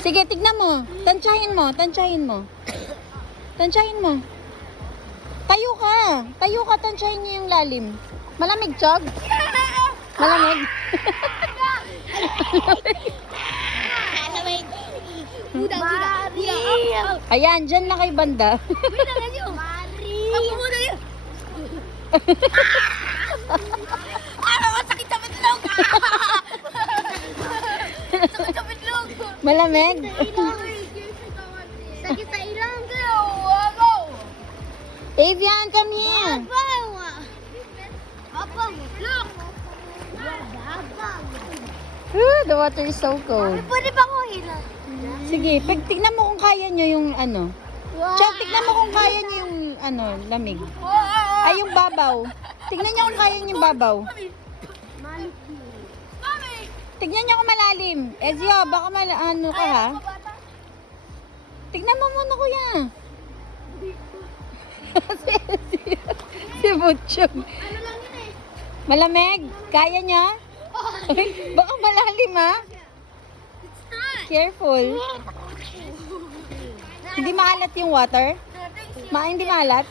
Sige, tignan mo. Tansyahin mo, tansyahin mo. Tansyahin mo. Tayo ka. Tayo ka, tansyahin niyo yung lalim. Malamig, Chog? Malamig? Ayan, dyan na kay banda. Malamig? Sakit sa ilang. Avian, come here. The water is so cold. Pwede ba ko hilang? Sige, tignan mo kung kaya nyo yung ano. Chog, tignan mo kung kaya nyo yung ano, lamig. Ay, yung babaw. Tignan nyo kung kaya nyo yung babaw. Tignan nyo kung malalim. Ezio, baka ano ka ha? Tignan mo muna, kuya. si Ezio. Si Butchog. Malamig? Kaya niya? Baka malalim ha? Careful. Hindi maalat yung water? Hindi maalat?